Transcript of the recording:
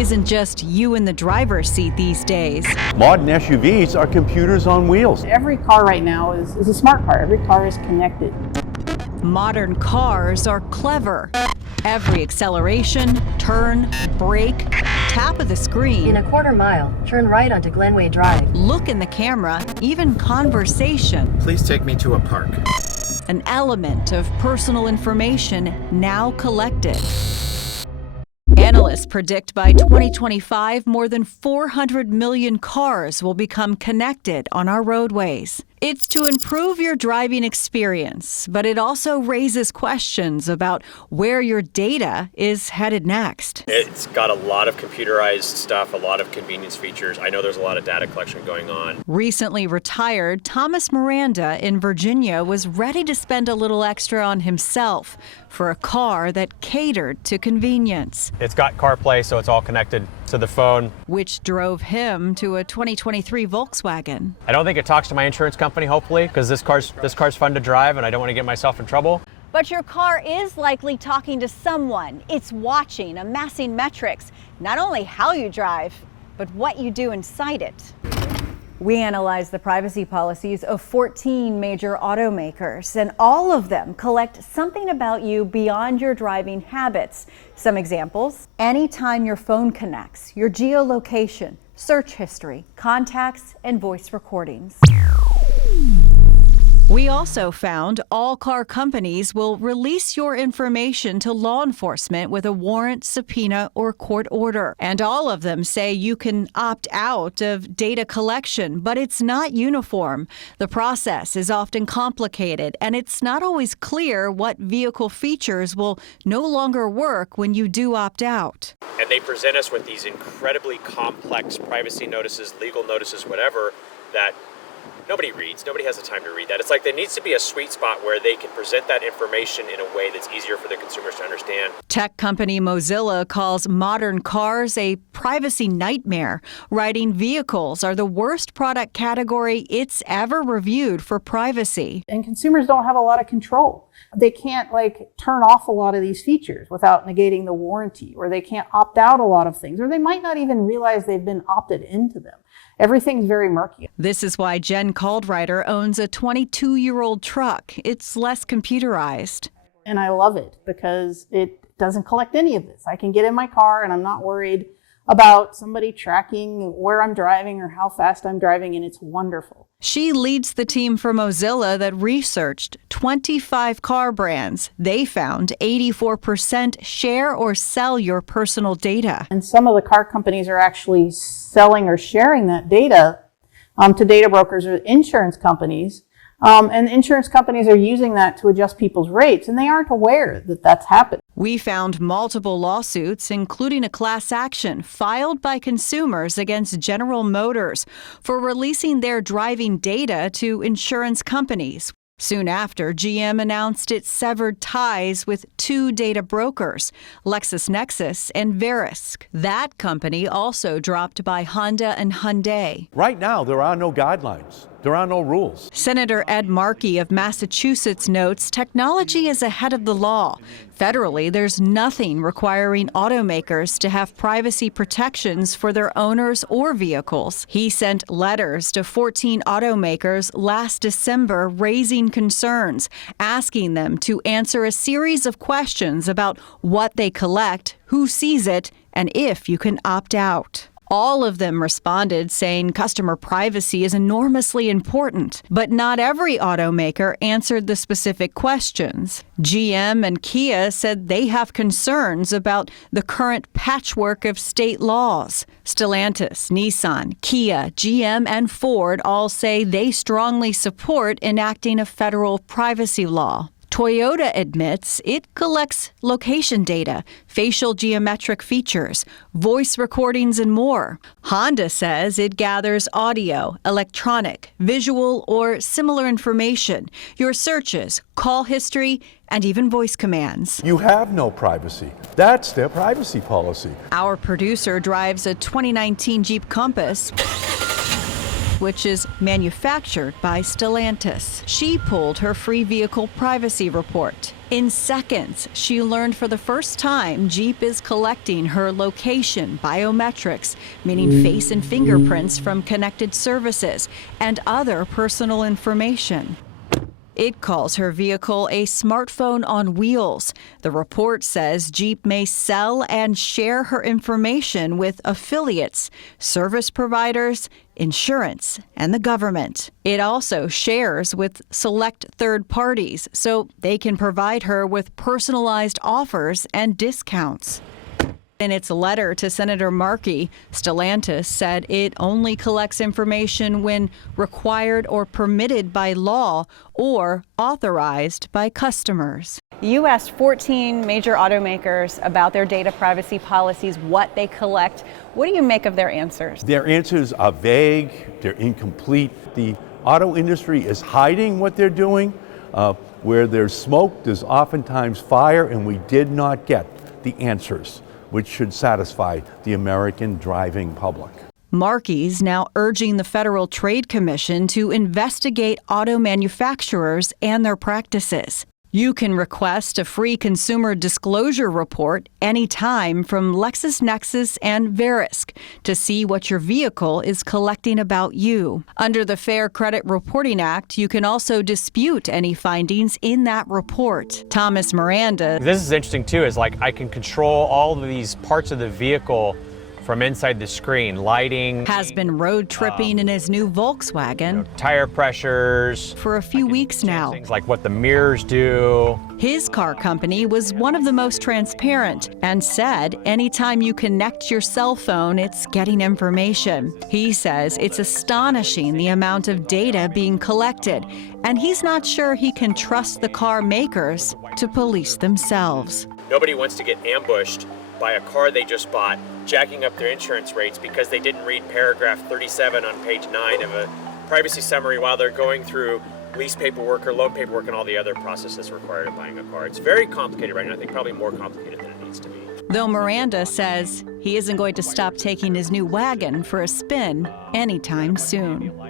isn't just you in the driver's seat these days. Modern SUVs are computers on wheels. Every car right now is a smart car. Every car is connected. Modern cars are clever. Every acceleration, turn, brake, tap of the screen. In a quarter mile, turn right onto Glenway Drive. Look in the camera, even conversation. Please take me to a park. An element of personal information now collected. Analysts predict by 2025, more than 400 million cars will become connected on our roadways. It's to improve your driving experience, but it also raises questions about where your data is headed next. It's got a lot of computerized stuff, a lot of convenience features. I know there's a lot of data collection going on. Recently retired, Thomas Miranda in Virginia was ready to spend a little extra on himself for a car that catered to convenience. It's got CarPlay, so it's all connected to the phone. Which drove him to a 2023 Volkswagen. I don't think it talks to my insurance company, hopefully, because this car's fun to drive and I don't want to get myself in trouble. But your car is likely talking to someone. It's watching, amassing metrics, not only how you drive, but what you do inside it. We analyzed the privacy policies of 14 major automakers, and all of them collect something about you beyond your driving habits. Some examples: anytime your phone connects, your geolocation, search history, contacts, and voice recordings. We also found all car companies will release your information to law enforcement with a warrant, subpoena, or court order. And all of them say you can opt out of data collection, but it's not uniform. The process is often complicated, and it's not always clear what vehicle features will no longer work when you do opt out. And they present us with these incredibly complex privacy notices, legal notices, whatever, that nobody reads. Nobody has the time to read that. It's like there needs to be a sweet spot where they can present that information in a way that's easier for the consumers to understand. Tech company Mozilla calls modern cars a privacy nightmare, writing vehicles are the worst product category it's ever reviewed for privacy. And consumers don't have a lot of control. They can't turn off a lot of these features without negating the warranty, or they can't opt out a lot of things, or they might not even realize they've been opted into them. Everything's very murky. This is why Jen Caldwriter owns a 22-year-old truck. It's less computerized. And I love it because it doesn't collect any of this. I can get in my car and I'm not worried about somebody tracking where I'm driving or how fast I'm driving, and it's wonderful. She leads the team for Mozilla that researched 25 car brands. They found 84% share or sell your personal data. And some of the car companies are actually selling or sharing that data to data brokers or insurance companies. And insurance companies are using that to adjust people's rates, and they aren't aware that that's happening. We found multiple lawsuits, including a class action filed by consumers against General Motors for releasing their driving data to insurance companies. Soon after, GM announced it severed ties with two data brokers, LexisNexis and Verisk. That company also dropped by Honda and Hyundai. Right now, there are no guidelines. There are no rules. Senator Ed Markey of Massachusetts notes technology is ahead of the law. Federally, there's nothing requiring automakers to have privacy protections for their owners or vehicles. He sent letters to 14 automakers last December raising concerns, asking them to answer a series of questions about what they collect, who sees it, and if you can opt out. All of them responded saying customer privacy is enormously important, but not every automaker answered the specific questions. GM and Kia said they have concerns about the current patchwork of state laws. Stellantis, Nissan, Kia, GM, and Ford all say they strongly support enacting a federal privacy law. Toyota admits it collects location data, facial geometric features, voice recordings, and more. Honda says it gathers audio, electronic, visual, or similar information, your searches, call history, and even voice commands. You have no privacy. That's their privacy policy. Our producer drives a 2019 Jeep Compass. which is manufactured by Stellantis. She pulled her free vehicle privacy report. In seconds, she learned for the first time Jeep is collecting her location biometrics, meaning face and fingerprints from connected services, and other personal information. It calls her vehicle a smartphone on wheels. The report says Jeep may sell and share her information with affiliates, service providers, insurance, and the government. It also shares with select third parties so they can provide her with personalized offers and discounts. In its letter to Senator Markey, Stellantis said it only collects information when required or permitted by law or authorized by customers. You asked 14 major automakers about their data privacy policies, what they collect. What do you make of their answers? Their answers are vague, they're incomplete. The auto industry is hiding what they're doing. Where there's smoke, there's oftentimes fire, and we did not get the answers which should satisfy the American driving public. Markey's now urging the Federal Trade Commission to investigate auto manufacturers and their practices. You can request a free consumer disclosure report anytime from LexisNexis and Verisk to see what your vehicle is collecting about you. Under the Fair Credit Reporting Act, you can also dispute any findings in that report. Thomas Miranda. This is interesting too, is like I can control all of these parts of the vehicle from inside the screen, lighting. Has been road tripping in his new Volkswagen. Tire pressures. For a few weeks now. Things like what the mirrors do. His car company was one of the most transparent and said anytime you connect your cell phone, it's getting information. He says it's astonishing the amount of data being collected, and he's not sure he can trust the car makers to police themselves. Nobody wants to get ambushed by a car they just bought, jacking up their insurance rates because they didn't read paragraph 37 on page 9 of a privacy summary while they're going through lease paperwork or loan paperwork and all the other processes required of buying a car. It's very complicated right now. I think probably more complicated than it needs to be. Though Miranda says he isn't going to stop taking his new wagon for a spin anytime soon.